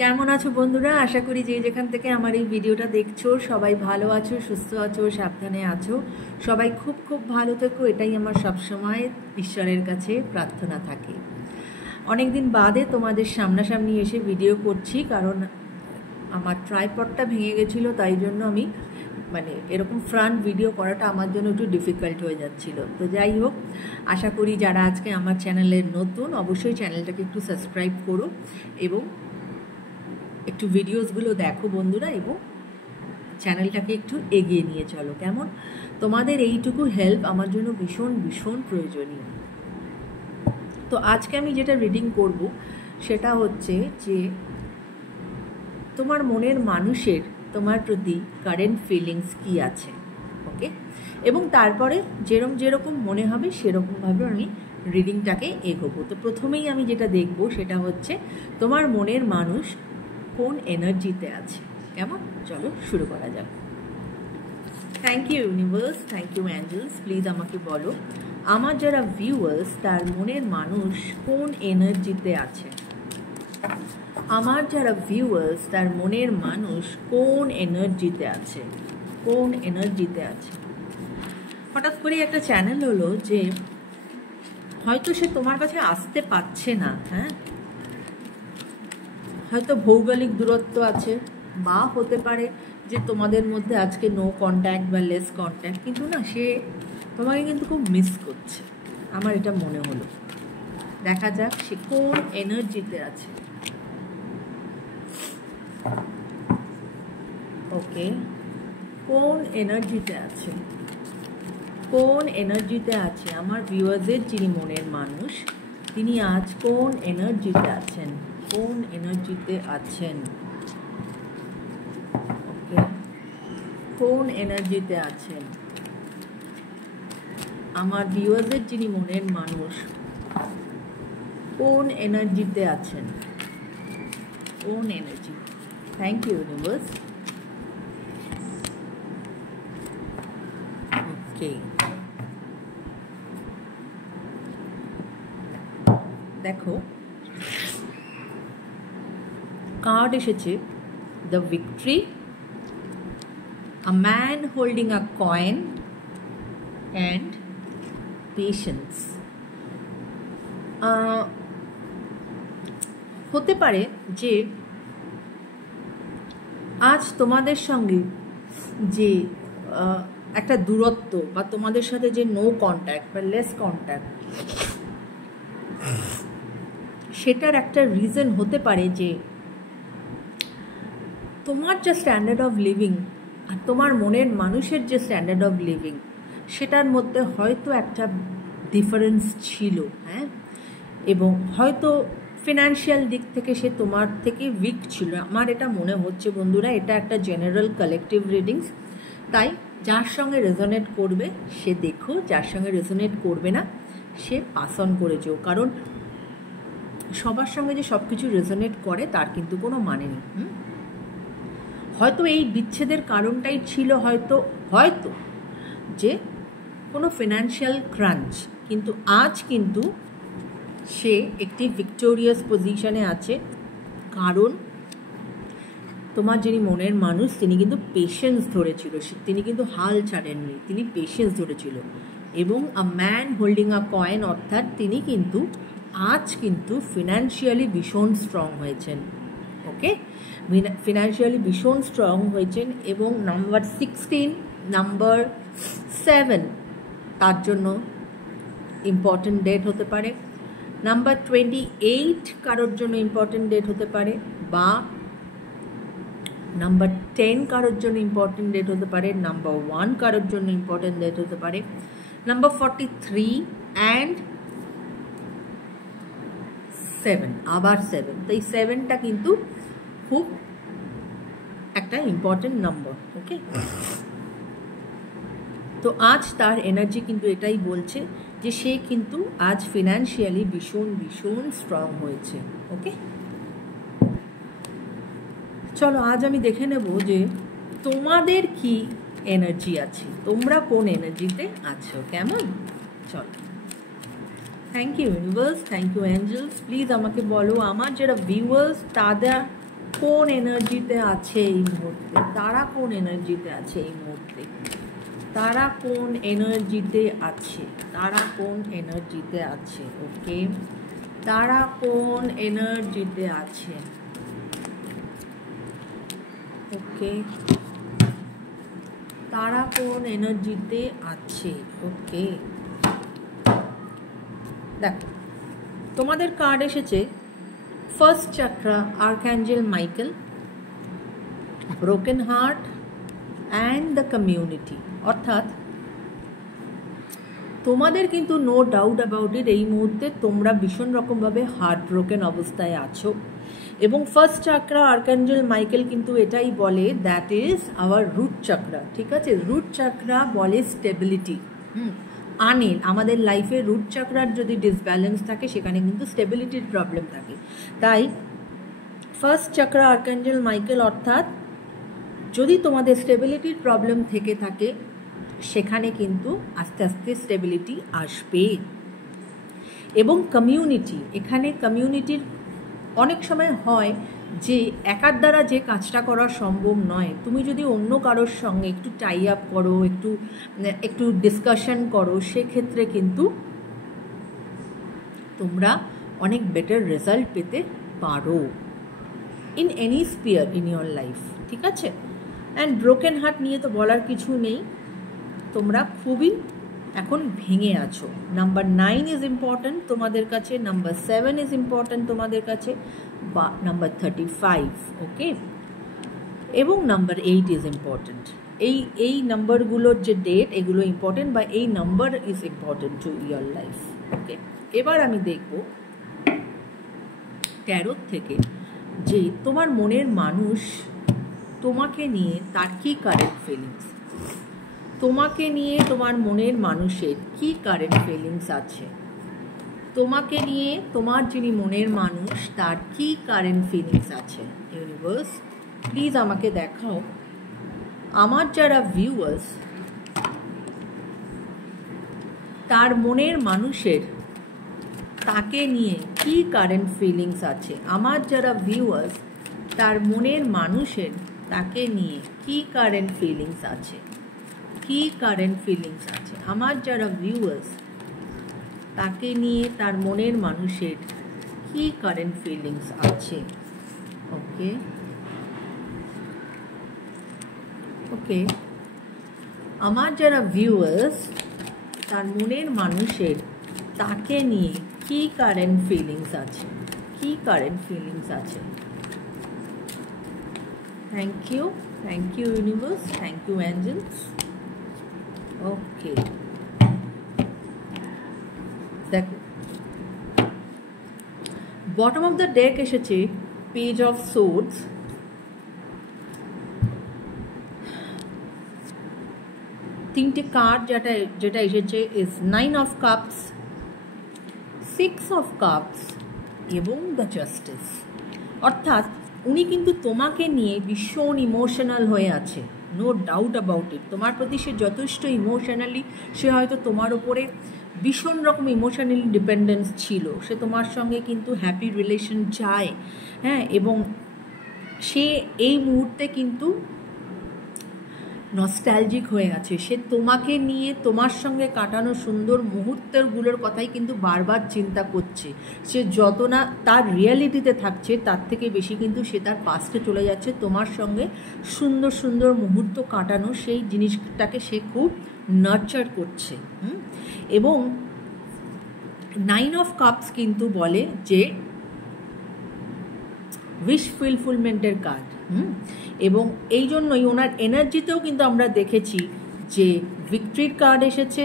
কেমন আছো বন্ধুরা? আশা করি যে যেখান থেকে আমার এই ভিডিওটা দেখছো সবাই ভালো আছো, সুস্থ আছো, সাবধানে আছো। সবাই খুব খুব ভালো থেকো, এটাই আমার সবসময় ঈশ্বরের কাছে প্রার্থনা থাকে। অনেকদিন বাদে তোমাদের সামনাসামনি এসে ভিডিও করছি, কারণ আমার ট্রাইপডটা ভেঙে গেছিলো, তাই জন্য আমি এরকম ফ্রন্ট ভিডিও করাটা আমার জন্য একটু ডিফিকাল্ট হয়ে যাচ্ছিল। তো যাই হোক, আশা করি যারা আজকে আমার চ্যানেলের নতুন অবশ্যই চ্যানেলটাকে একটু সাবস্ক্রাইব করো এবং একটু ভিডিওসগুলো দেখো বন্ধুরা, এবং চ্যানেলটাকে একটু এগিয়ে নিয়ে চলো। কেমন? তোমাদের এইটুকু হেল্প আমার জন্য ভীষণ ভীষণ প্রয়োজনীয়। তো আজকে আমি যেটা রিডিং করব সেটা হচ্ছে যে তোমার মনের মানুষের তোমার প্রতি কারেন্ট ফিলিংস কি আছে, ওকে? এবং তারপরে যেরকম মনে হবে সেরকমভাবে আমি রিডিংটাকে এগোবো। তো প্রথমেই আমি যেটা দেখব সেটা হচ্ছে তোমার মনের মানুষ কোন এনার্জিতে আছে। কেমন? চলো শুরু করা যাক। Thank you universe, thank you angels. Please আমাকে বলো আমার যারা ভিউয়ার্স তার মনের মানুষ কোন এনার্জিতে আছে। আমার যারা ভিউয়ার্স তার মনের মানুষ কোন এনার্জিতে আছে, কোন এনার্জিতে আছে। হঠাৎ করে একটা চ্যানেল হলো যে হয়তো সে তোমার কাছে আসতে পারছে না, হ্যাঁ, হয়তো ভৌগোলিক দূরত্ব আছে, বা হতে পারে যে তোমাদের মধ্যে আজকে নো কন্ট্যাক্ট বা লেস কন্ট্যাক্ট, কিন্তু না, সে তোমাকে কিন্তু খুব মিস করছে, আমার এটা মনে হলো। দেখা যাক সে কোন এনার্জিতে আছে। ওকে, কোন এনার্জিতে আছে, কোন এনার্জিতে আছে আমার ভিউয়ার্সের যিনি মনের মানুষ, তিনি আজ কোন এনার্জিতে আছেন, কোন এনার্জিতে আছেন। ওকে, কোন এনার্জিতে আছেন আমার ভিউয়ার্সের যিনি মনের মানুষ, কোন এনার্জিতে আছেন, কোন energy. Thank you universe. Okay, দেখো কার্ড এসেছে the victory, a man holding a coin and patience. হতে পারে যে আজ তোমাদের সঙ্গে যে একটা দূরত্ব, বা তোমাদের সাথে যে নো কন্ট্যাক্ট বা লেস কন্ট্যাক্ট, সেটার একটা রিজন হতে পারে যে তোমার যে স্ট্যান্ডার্ড অফ লিভিং আর তোমার মনের মানুষের যে স্ট্যান্ডার্ড অফ লিভিং, সেটার মধ্যে হয়তো একটা ডিফারেন্স ছিল, হ্যাঁ, এবং হয়তো ফিনান্সিয়াল দিক থেকে সে তোমার থেকে উইক ছিল। আমার এটা মনে হচ্ছে বন্ধুরা, এটা একটা জেনারেল কালেকটিভ রিডিংস, তাই যার সঙ্গে রেজোনেট করবে সে দেখো, যার সঙ্গে রেজোনেট করবে না সে পাস অন করে যেও, কারণ সবার সঙ্গে যে সব কিছু রেজোনেট করে তার কিন্তু কোনো মানে নেই। হয়তো এই বিচ্ছেদের কারণটাই ছিল হয়তো হয়তো যে কোনো ফিনান্সিয়াল ক্রাঞ্চ, কিন্তু আজ কিন্তু সে একটি ভিক্টোরিয়াস পজিশনে আছে, কারণ তোমার যিনি মনের মানুষ তিনি কিন্তু পেশেন্স ধরেছিল, তিনি কিন্তু হাল ছাড়েননি, তিনি পেশেন্স ধরেছিল। এবং আ ম্যান হোল্ডিং আ কয়েন, অর্থাৎ তিনি কিন্তু আজ কিন্তু ফিনান্সিয়ালি ভীষণ স্ট্রং হয়েছেন। ওকে, ফিনান্সিয়ালি ভীষণ স্ট্রং হয়েছেন। এবং নাম্বার 16, নাম্বার 7 তার জন্য ইম্পর্টেন্ট ডেট হতে পারে, নাম্বার 28 কারোর জন্য ইম্পর্টেন্ট ডেট হতে পারে, বা নাম্বার 10 কারোর জন্য ইম্পর্টেন্ট ডেট হতে পারে, নাম্বার 1 কারোর জন্য ইম্পর্টেন্ট ডেট হতে পারে, নাম্বার 43 অ্যান্ড 7, আবার 7। তো এই 7টা কিন্তু খুব একটা ইম্পর্টেন্ট নাম্বার। ওকে, তো আজ তার এনার্জি কিন্তু এটাই বলছে যে সে কিন্তু আজ ফিনান্সিয়ালি ভীষণ ভীষণ স্ট্রং হয়েছে। ওকে, চলো আজ আমি দেখে নেব যে তোমাদের কি এনার্জি আছে, তোমরা কোন এনার্জিতে আছো। কেমন? চলো। Thank you universe, thank you angels. Please আমাকে বলো আমার যারা ভিউয়ার্স কোন এনার্জিতে আছে এই মুহূর্তে, তারা কোন এনার্জিতে আছে এই মুহূর্তে, তারা কোন এনার্জিতে আছে, তারা কোন এনার্জিতে আছে। ওকে, তারা কোন এনার্জিতে আছে। ওকে, তারা কোন এনার্জিতে আছে। ওকে, দেখো তোমাদের কার্ড এসেছে first chakra, archangel Michael, broken heart and the community. অর্থাৎ তোমাদের কিন্তু নো ডাউট অ্যাবাউট ইট, এই মুহূর্তে তোমরা ভীষণ রকমভাবে হার্ট ব্রোকেন অবস্থায় আছো। এবং ফার্স্ট চক্রা আর্কঅ্যাঞ্জেল মাইকেল কিন্তু এটাই বলে, that is our root chakra. ঠিক আছে, রুট চক্রা বলে স্টেবিলিটি। আনে আমাদের লাইফে রুট চক্রার যদি ডিসব্যালেন্স থাকে সেখানে কিন্তু স্টেবিলিটির প্রবলেম থাকে। তাই ফার্স্ট চক্রা আর্কঅ্যাঞ্জেল মাইকেল, অর্থাৎ যদি তোমাদের স্টেবিলিটির প্রবলেম থেকে থাকে সেখানে কিন্তু আস্তে আস্তে স্টেবিলিটি আসবে। এবং কমিউনিটি, এখানে কমিউনিটির অনেক সময় হয় যে একার দ্বারা যে কাজটা করা সম্ভব নয়, তুমি যদি অন্য কারোর সঙ্গে একটু টাই আপ করো, একটু ডিসকাশন করো, সেক্ষেত্রে কিন্তু তোমরা অনেক বেটার রেজাল্ট পেতে পারো in any spear in your life. ঠিক আছে, অ্যান্ড ব্রোকেন হার্ট নিয়ে তো বলার কিছু নেই, তোমরা খুবই এখন ভেঙে আছো। নাম্বার 9 ইজ ইম্পর্ট্যান্ট তোমাদের কাছে, নাম্বার 7 ইজ ইম্পর্ট্যান্ট তোমাদের কাছে, বা নাম্বার 35। ওকে, এবং নাম্বার 8 ইজ ইম্পর্ট্যান্ট। এই নাম্বারগুলোর যে ডেট, এগুলো ইম্পর্ট্যান্ট, বা এই number is important to your life. Okay, এবার আমি দেখব ট্যারোট থেকে যে তোমার মনের মানুষ তোমাকে নিয়ে তার কী কারেন্ট ফিলিংস, তোমাকে নিয়ে তোমার মনের মানুষের কি কারেন্ট ফিলিংস আছে, তোমাকে নিয়ে তোমার যিনি মনের মানুষ তার কি কারেন্ট ফিলিংস আছে। ইউনিভার্স প্লিজ আমাকে দেখাও আমার যারা ভিউয়ার্স তার মনের মানুষের তাকে নিয়ে কি কারেন্ট ফিলিংস আছে। আমার যারা ভিউয়ার্স তার মনের মানুষের তাকে নিয়ে কি কারেন্ট ফিলিংস আছে, কি কারেন্ট ফিলিংস আছে। আমার যারা ভিউয়ার্স তাকে নিয়ে তার মনের মানুষের কি কারেন্ট ফিলিংস আছে। ওকে, ওকে, আমার যারা ভিউয়ার্স তার মনের মানুষের তাকে নিয়ে কি কারেন্ট ফিলিংস আছে, কি কারেন্ট ফিলিংস আছে। Thank you universe, thank you angels. Okay, দেখো বটম অফ দ্য ডেক এসেছে পেজ অফ সোর্ডস, তিনটে কার্ড যেটা এসেছে is 9 of cups, 6 of cups এবং দ্য জাস্টিস। অর্থাৎ উনি কিন্তু তোমাকে নিয়ে ভীষণ ইমোশনাল হয়ে আছে, নো ডাউট অ্যাবাউট ইট। তোমার প্রতি সে যথেষ্ট ইমোশনালি, সে হয়তো তোমার ওপরে ভীষণ রকম ইমোশনালি ডিপেন্ডেন্স ছিল, সে তোমার সঙ্গে কিন্তু হ্যাপি রিলেশন চায়। হ্যাঁ, এবং সে এই মুহূর্তে কিন্তু নস্টালজিক হয়ে আছে, সে তোমাকে নিয়ে তোমার সঙ্গে কাটানো সুন্দর মুহূর্তগুলোর কথাই কিন্তু বারবার চিন্তা করছে। সে যত না তার রিয়ালিটিতে থাকছে তার থেকে বেশি কিন্তু সে তার পাস্টে চলে যাচ্ছে, তোমার সঙ্গে সুন্দর সুন্দর মুহূর্ত কাটানো সেই জিনিসটাকে সে খুব নার্চার করছে। এবং 9 অফ কাপস কিন্তু বলে যে উইশ ফুলফিলমেন্টের কার্ড। এবং এই জন্যই ওনার এনার্জিতেও কিন্তু আমরা দেখেছি যে ভিক্টরির কার্ড এসেছে,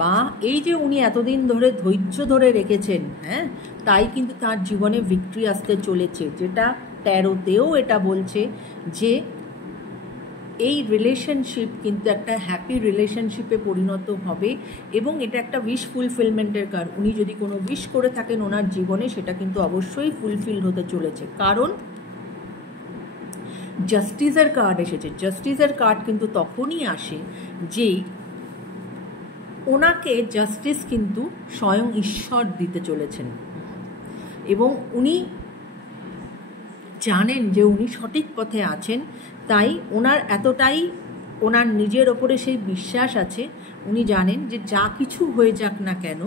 বা এই যে উনি এতদিন ধরে ধৈর্য ধরে রেখেছেন, হ্যাঁ, তাই কিন্তু তার জীবনে ভিক্টরি আসতে চলেছে, যেটা ট্যারোতেও এটা বলছে যে এই রিলেশনশিপ কিন্তু একটা হ্যাপি রিলেশনশিপে পরিণত হবে। এবং এটা একটা উইশ ফুলফিলমেন্টের কার্ড, উনি যদি কোনো উইশ করে থাকেন ওনার জীবনে সেটা কিন্তু অবশ্যই ফুলফিল হতে চলেছে। কারণ জাস্টিসের কার্ড এসেছে, জাস্টিসের কার্ড কিন্তু তখনই আসে যে ওনাকে জাস্টিস কিন্তু স্বয়ং ঈশ্বর দিতে চলেছেন, এবং উনি জানেন যে উনি সঠিক পথে আছেন, তাই ওনার এতটাই ওনার নিজের ওপরে সেই বিশ্বাস আছে, উনি জানেন যে যা কিছু হয়ে যাক না কেন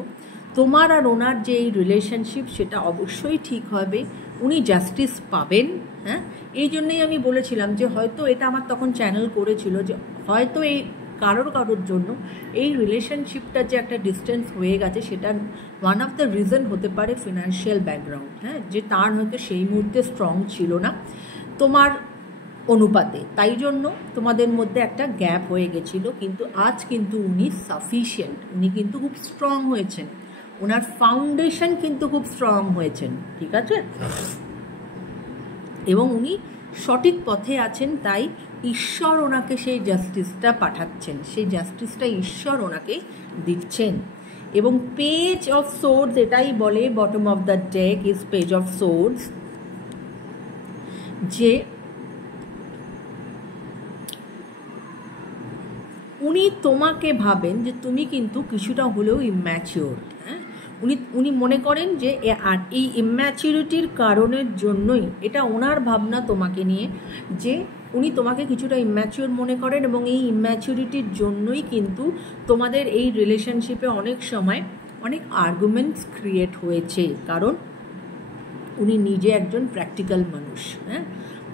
তোমার আর ওনার যে এই রিলেশনশিপ সেটা অবশ্যই ঠিক হবে, উনি জাস্টিস পাবেন। হ্যাঁ, এই জন্যই আমি বলেছিলাম যে হয়তো এটা আমার তখন চ্যানেল করেছিল যে হয়তো এই কারোর জন্য এই রিলেশনশিপটা যে একটা ডিস্টেন্স হয়ে গেছে সেটা ওয়ান অফ দ্য রিজন হতে পারে ফিনান্সিয়াল ব্যাকগ্রাউন্ড। হ্যাঁ, যে তার হয়তো সেই মুহূর্তে স্ট্রং ছিল না তোমার অনুপাতে, তাই জন্য তোমাদের মধ্যে একটা গ্যাপ হয়ে গেছিলো। কিন্তু আজ কিন্তু উনি সাফিশিয়েন্ট, উনি কিন্তু খুব স্ট্রং হয়েছেন, ওনার ফাউন্ডেশন কিন্তু খুব স্ট্রং হয়েছেন, ঠিক আছে, এবং উনি সঠিক পথে আছেন, তাই ঈশ্বর ওনাকে সেই জাস্টিসটা পাঠাচ্ছেন, সেই জাস্টিসটা ঈশ্বর ওনাকে দিচ্ছেন। এবং পেজ অফ সোর্ডস এটাই বলে, bottom of the day is page of swords, যে উনি তোমাকে ভাবেন যে তুমি কিন্তু কিছুটা হলেও ইম্যাচিওর। হ্যাঁ, উনি মনে করেন যে আর এই ইম্যাচিউরিটির কারণের জন্যই, এটা ওনার ভাবনা তোমাকে নিয়ে, যে উনি তোমাকে কিছুটা ইম্যাচিওর মনে করেন এবং এই ইম্যাচিউরিটির জন্যই কিন্তু তোমাদের এই রিলেশনশিপে অনেক সময় অনেক আর্গুমেন্টস ক্রিয়েট হয়েছে, কারণ উনি নিজে একজন প্র্যাকটিক্যাল মানুষ। হ্যাঁ,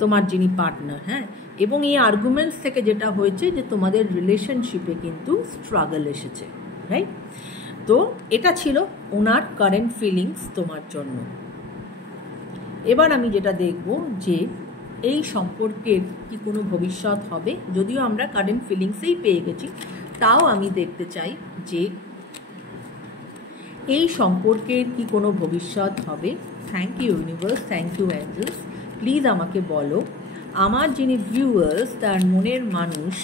তোমার যিনি পার্টনার, হ্যাঁ, এবং এই আর্গুমেন্টস থেকে যেটা হয়েছে যে তোমাদের রিলেশনশিপে কিন্তু স্ট্রাগল এসেছে, রাইট? তো এটা ছিল ওনার কারেন্ট ফিলিংস তোমার জন্য। এবার আমি যেটা দেখব যে এই সম্পর্কের কি কোনো ভবিষ্যৎ হবে, যদিও আমরা কারেন্ট ফিলিংসেই পেয়ে গেছি, তাও আমি দেখতে চাই যে এই সম্পর্কের কি কোনো ভবিষ্যৎ হবে। Thank you universe, thank you angels, please আমাকে বলো আমার যিনি ভিউয়ার্স তার মনের মানুষ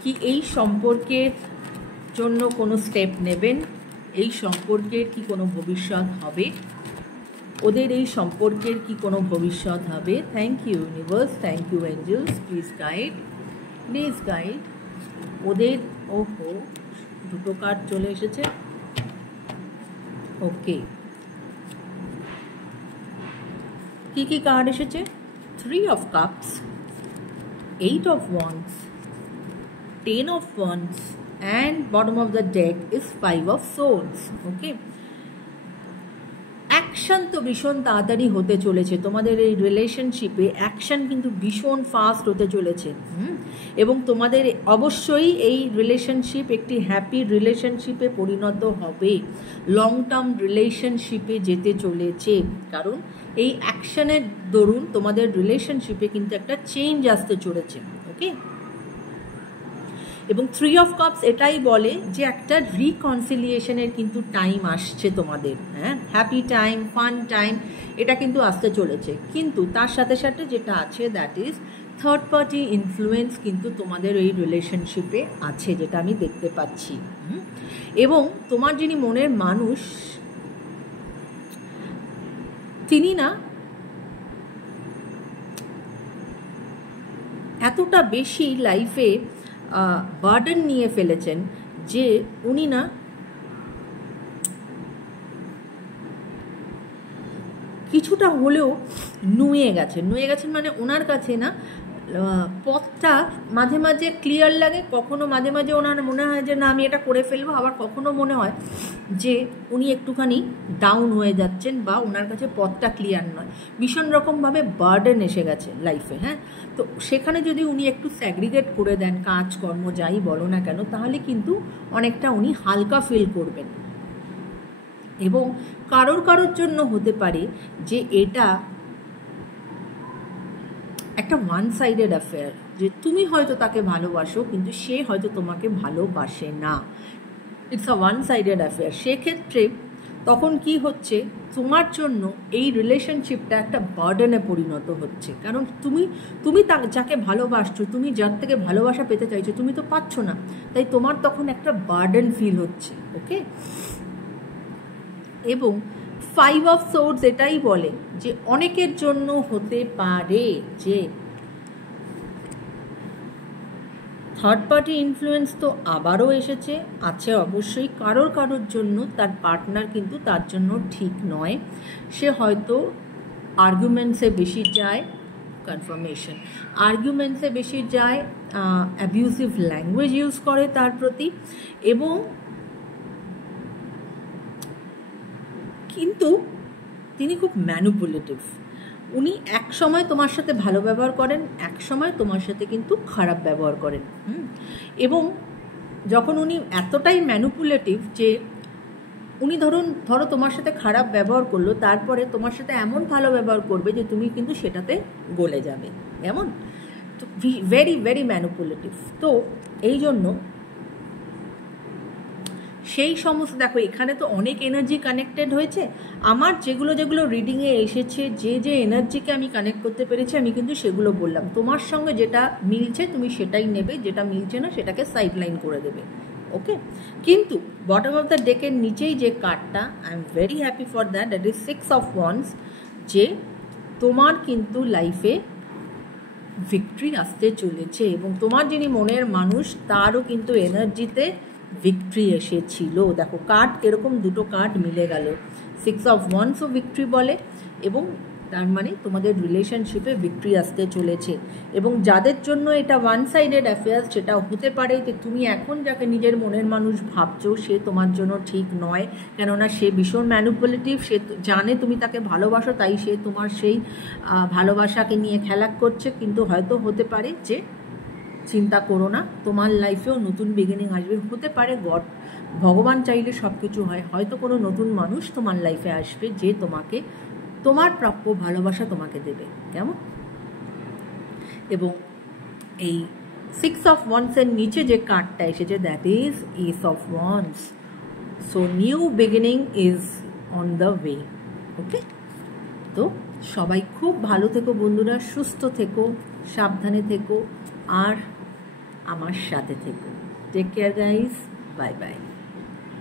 কি এই সম্পর্কের জন্য কোনো স্টেপ নেবেন, এই সম্পর্কের কি কোনো ভবিষ্যৎ হবে, ওদের এই সম্পর্কের কি কোনো ভবিষ্যৎ হবে। Thank you universe, thank you angels, please guide, please guide ওদের। ওহো, দুটো কার্ড চলে এসেছে। ওকে, কি কি কার্ড এসেছে? 3 of Cups, 8 of Wands, 10 of Wands, and bottom of the deck is 5 of Swords. Okay, action তো ভীষণ তাড়াতাড়ি হতে চলেছে তোমাদের এই রিলেশনশিপে, অ্যাকশন কিন্তু ভীষণ ফাস্ট হতে চলেছে। এবং তোমাদের অবশ্যই এই রিলেশনশিপ একটি হ্যাপি রিলেশনশিপে পরিণত হবে, লং টার্ম রিলেশনশিপে যেতে চলেছে, কারণ এই অ্যাকশনের দরুন তোমাদের রিলেশনশিপে কিন্তু একটা চেঞ্জ আসতে চলেছে। ওকে, এবং 3 of Cups এটাই বলে যে একটা রিকনসিলিয়েশনের কিন্তু টাইম আসছে তোমাদের। হ্যাঁ, হ্যাপি টাইম, ফান টাইম, এটা কিন্তু আসতে চলেছে। কিন্তু তার সাথে সাথে যেটা আছে that is third party influence কিন্তু তোমাদের এই রিলেশনশিপে আছে, যেটা আমি দেখতে পাচ্ছি। এবং তোমার যিনি মনের মানুষ তিনি না এতটা বেশি লাইফে বার্ডেন নিয়ে ফেলেছেন যে উনি না কিছুটা হলেও নুয়ে গেছেন মানে ওনার কাছে না পথটা মাঝে মাঝে ক্লিয়ার লাগে, কখনো মাঝে মাঝে ওনার মনে হয় যে না আমি এটা করে ফেলবো, আবার কখনো মনে হয় যে উনি একটুখানি ডাউন হয়ে যাচ্ছেন বা ওনার কাছে পথটা ক্লিয়ার নয়, ভীষণ রকমভাবে বার্ডেন এসে গেছে লাইফে। হ্যাঁ, তো সেখানে যদি উনি একটু স্যাগ্রিগেট করে দেন কাজকর্ম যাই বলো না কেন, তাহলে কিন্তু অনেকটা উনি হালকা ফিল করবেন। এবং কারোর জন্য হতে পারে যে এটা একটা ওয়ান সাইডেড অ্যাফেয়ার, যে তুমি হয়তো তাকে ভালোবাসো কিন্তু সে হয়তো তোমাকে ভালোবাসে না, it's a one sided affair. সেক্ষেত্রে তখন কি হচ্ছে, তোমার জন্য এই রিলেশনশিপটা একটা বার্ডেনে পরিণত হচ্ছে, কারণ তুমি যাকে ভালোবাসছো, তুমি যার থেকে ভালোবাসা পেতে চাইছো, তুমি তো পাচ্ছ না, তাই তোমার তখন একটা বার্ডেন ফিল হচ্ছে। ওকে, এবং 5 of Swords এটাই বলে যে অনেকের জন্য হতে পারে যে থার্ড পার্টি ইনফ্লুয়েন্স তো আবারও এসেছে, আছে অবশ্যই, কারোর জন্য তার পার্টনার কিন্তু তার জন্য ঠিক নয়, সে হয়তো আর্গুমেন্টসে বেশি যায়, কনফার্মেশন, আর্গুমেন্টসে বেশি যায়, অ্যাবিউসিভ ল্যাঙ্গুয়েজ ইউজ করে তার প্রতি, এবং কিন্তু তিনি খুব ম্যানিপুলেটিভ। উনি এক সময় তোমার সাথে ভালো ব্যবহার করেন, এক সময় তোমার সাথে কিন্তু খারাপ ব্যবহার করেন। এবং যখন উনি এতটাই ম্যানিপুলেটিভ যে উনি ধরো তোমার সাথে খারাপ ব্যবহার করলো, তারপরে তোমার সাথে এমন ভালো ব্যবহার করবে যে তুমি কিন্তু সেটাতে গলে যাবে, এমন। তো ভেরি ভেরি ম্যানিপুলেটিভ। তো এই জন্য সেই সমস্ত, দেখো এখানে তো অনেক এনার্জি কানেক্টেড হয়েছে। আমার যেগুলো যেগুলো রিডিংয়ে এসেছে, যে যে এনার্জিকে আমি কানেক্ট করতে পেরেছি, আমি কিন্তু সেগুলো বললাম। তোমার সঙ্গে যেটা মিলছে তুমি সেটাই নেবে, যেটা মিলছে না সেটাকে সাইডলাইন করে দেবে, ওকে। কিন্তু বটম অফ দ্য ডেকের নিচেই যে কার্ডটা, I am very happy for that, that is 6 of wands, যে তোমার কিন্তু লাইফে ভিক্টরি আসতে চলেছে, এবং তোমার যিনি মনের মানুষ তারও কিন্তু এনার্জিতে ভিক্টরি এসেছিল। দেখো কার্ড এরকম দুটো কার্ড মিলে গেল, 6 অফ ওয়ান্সও ভিক্টরি বলে, এবং তার মানে তোমাদের রিলেশনশিপে ভিক্টরি আসতে চলেছে। এবং যাদের জন্য এটা ওয়ান সাইডেড অ্যাফেয়ার, সেটা হতে পারে যে তুমি এখন যাকে নিজের মনের মানুষ ভাবছো সে তোমার জন্য ঠিক নয়, কেননা সে ভীষণ ম্যানিপুলেটিভ, সে জানে তুমি তাকে ভালোবাসো, তাই সে তোমার সেই ভালোবাসাকে নিয়ে খেলা করছে। কিন্তু হয়তো হতে পারে যে চিন্তা করো না, তোমার লাইফেও নতুন বিগিনিং আসবে, হতে পারে ভগবান চাইলে সব কিছু হয়, হয়তো কোনো নতুন মানুষ তোমার লাইফে আসবে যে তোমাকে তোমার প্রাপ্য ভালোবাসা তোমাকে দেবে, কেমন। এবং এই 6 অফ ওয়ান্সের নিচে যে কার্ডটা এসেছে, that is ace of wands. So new beginning is on the way, okay. তো সবাই খুব ভালো থেকো বন্ধুরা, সুস্থ থেকো, সাবধানে থেকো, আর আমার সাথে থেকো। Take care guys, bye by.